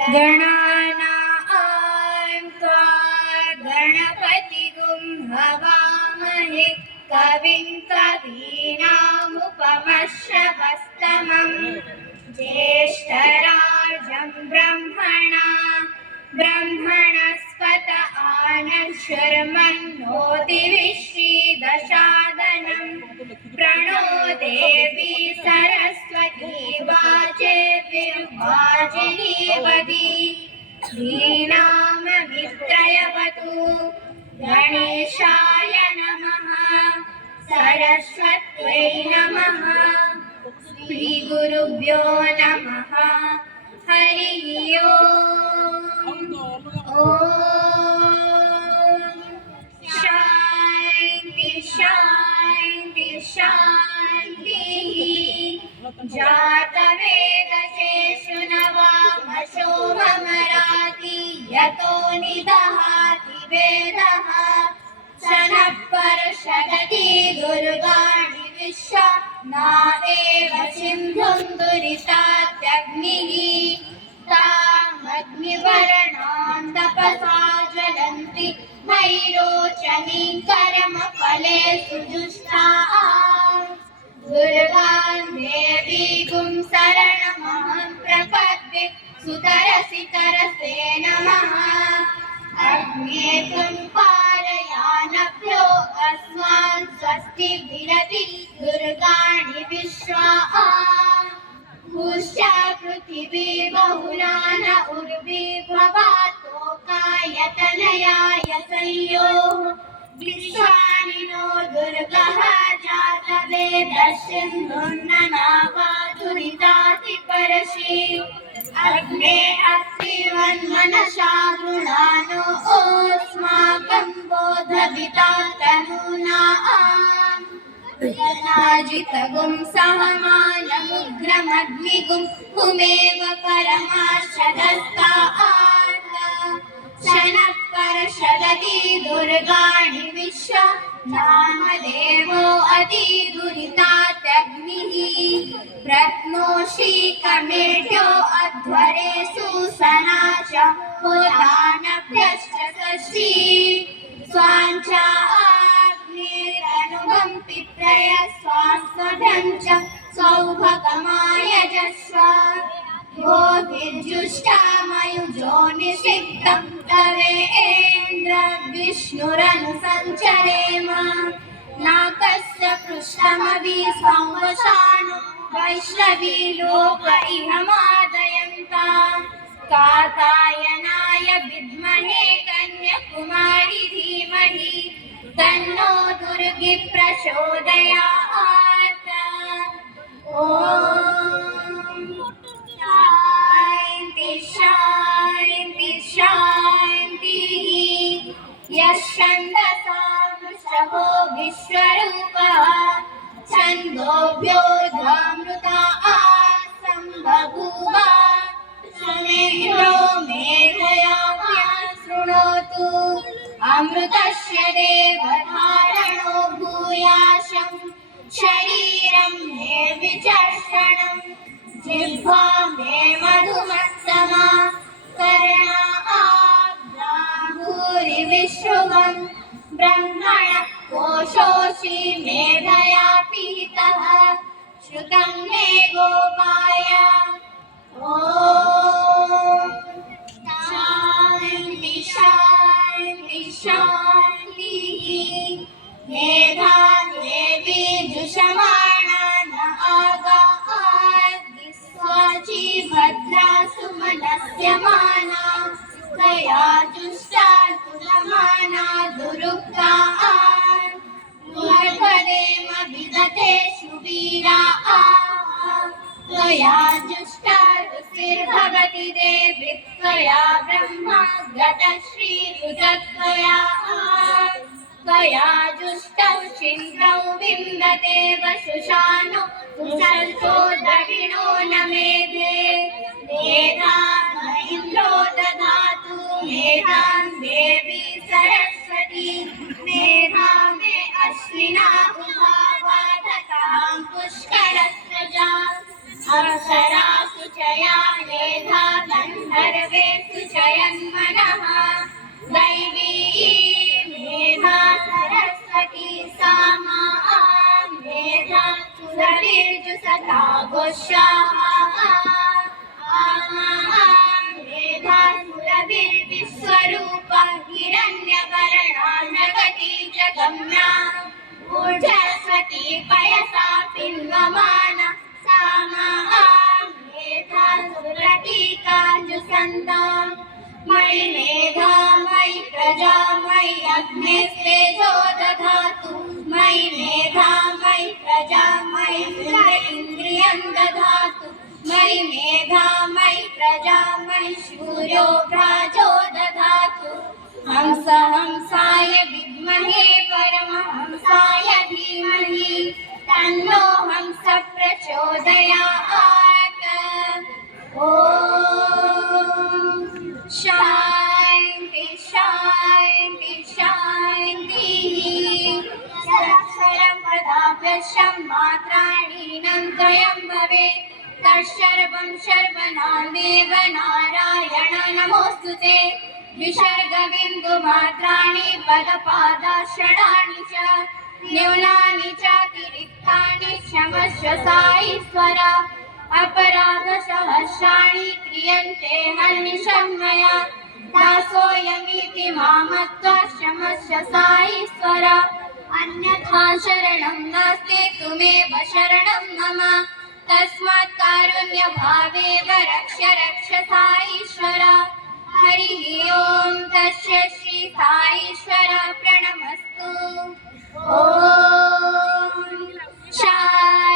गणानां त्वा गणपतिगुं हवामहे कविं कवीनामुपमश्रवस्तमम् ज्येष्ठराजं ब्रह्मणस्पत आनश्वरमन्नोतिविश्रीदशादनं प्रणो देवी सरस्वती वाजेभिर्वाजिनीवती श्रीनाममित्रयवतु गणेशाय नमः सरस्वत्यै नमः श्रीगुरुभ्यो नमः हरिः ओम् शान्ति शान्ति शान्तिः जातवेदसेषु नवामशो ममराति यतो निदहाति वेदः शनः परषदति दुर्गाणि विश्वा नावेव सिन्धुं दुरितात्यग्निः तामग्निवर्णां तपसा ज्वलन्ति नैरोचनीं कर्मफले सुजुष्टाः दुर्गां देवीगुं शरणमहं प्रपद्ये सुतरसितरसे नमः अग्ने त्वं पारयानभ्यो अस्मान् स्वस्ति विरति दुर्गाणि विश्वा भूश्च पृथिवी बहुला न उर्विभवातोकायतनयाय संयोः विश्वानि नो दुर्गः जातवेदसिन्धुर्ननावातुरिताति परशि अग्ने अस्तिवन्मनसा गृणानो अस्माकं बोधविता तनूना नाजितगुं सहमानमुग्रमग्निगुं हुमेव परमाशदस्तात् शनः परषदति दुर्गाणि विश्वा नामदेवो अतिदुरितात्यग्निः प्रत्नोषीकमेढ्यो अध्वरे सुसना च होतानभ्यश्च षष्ठी स्वाञ्च आग्नेरनुगं पिप्रय स्वास्वभ्यं च सौभगमायजस्व गोभिर्जुष्टामयुजो निषिक्तं तवेन्द्र विष्णुरनुसञ्चरेम नाकस्य पृष्ठमभि संवशानो वैष्णवी लोक इहमादयन्तां कात्यायनाय विद्महे कन्याकुमारी धीमहि तन्नो दुर्गी प्रचोदयात् ॐ शान्ति शान्ति शान्तिः यश्छन्दसामृषभो विश्वरूपः छन्दोभ्योऽध्वामृता सम्बभूव शनेन्द्रो मेधया शृणोतु अमृतस्य देवधारणो भूयाशं शरीरं मे विचर्षणं जिह्वा मे मधुमत्तमा कर्णाभ्राभूरिविश्रुवं ब्रह्मणः कोशोऽसि मेधया पीतः श्रुतं मे गोपाय ॐ शान्ति शान्ति शान्तिः मेधा देवी जुषमाणा न आगाद्विस्वाची भद्रा सुमनस्यमाना तया जुष्टा तुलमाना दुरुक्ता मूर्धदेम विदते शुवीरा त्वया जुष्टा ऋषिर्भवति देवि त्वया ब्रह्मा गतश्रीरुतत्वया त्वया जुष्टौ शिन्द्रौ विन्दते वशुषानो कुशल्तो द्रविणो न मेधे मेधां इन्द्रो ददातु मेधां देवी सरस्वती मेधा मे अश्विना उभावादतां पुष्करस्य अप्सरासु च या मेधा गन्धर्वेषु च यन्मनः दैवी मेधा सरस्वती सामा मेधा सुरभिर्जुषता गोष्ठाः मेधा सुरभिर्विश्वरूपा हिरण्यवर्णा जगती च गम्या ऊर्ध्वस्वती पयसा पिन्वमाना सामा मेधा सुरतीका जुषन्ता मयि मेधा मयि प्रजा मयि अग्निस्तेजो दधातु मयि मेधा मयि प्रजा मयि इन्द्रियं दधातु मयि मेधा मयि प्रजा मयि सूर्यो भ्राजो दधातु हंस हंसाय विद्महे परमहंसाय धीमहि तन्नो हंस प्रचोदयात् ॐ शान्ति शान्ति शान्तिः सरक्षरं पदाभ्यशं मात्राणीनं त्रयं भवेत् तत्सर्वं सर्वनामेव नारायण नमोऽस्तु ते विसर्गबिन्दुमात्राणि पदपादाक्षराणि च न्यूनानि चातिरिक्तानि क्षमस्व साईश्वर अपराधसहस्राणि क्रियन्ते हर्निशं मया दासोऽयमिति मामत्वा क्षमस्व साईश्वर अन्यथा शरणं नास्ति त्वमेव शरणं मम तस्मात् कारुण्यभावेन रक्ष रक्ष साईश्वर हरिः ओं तस्य श्री साईश्वर प्रणमस्तु ॐ शान्ति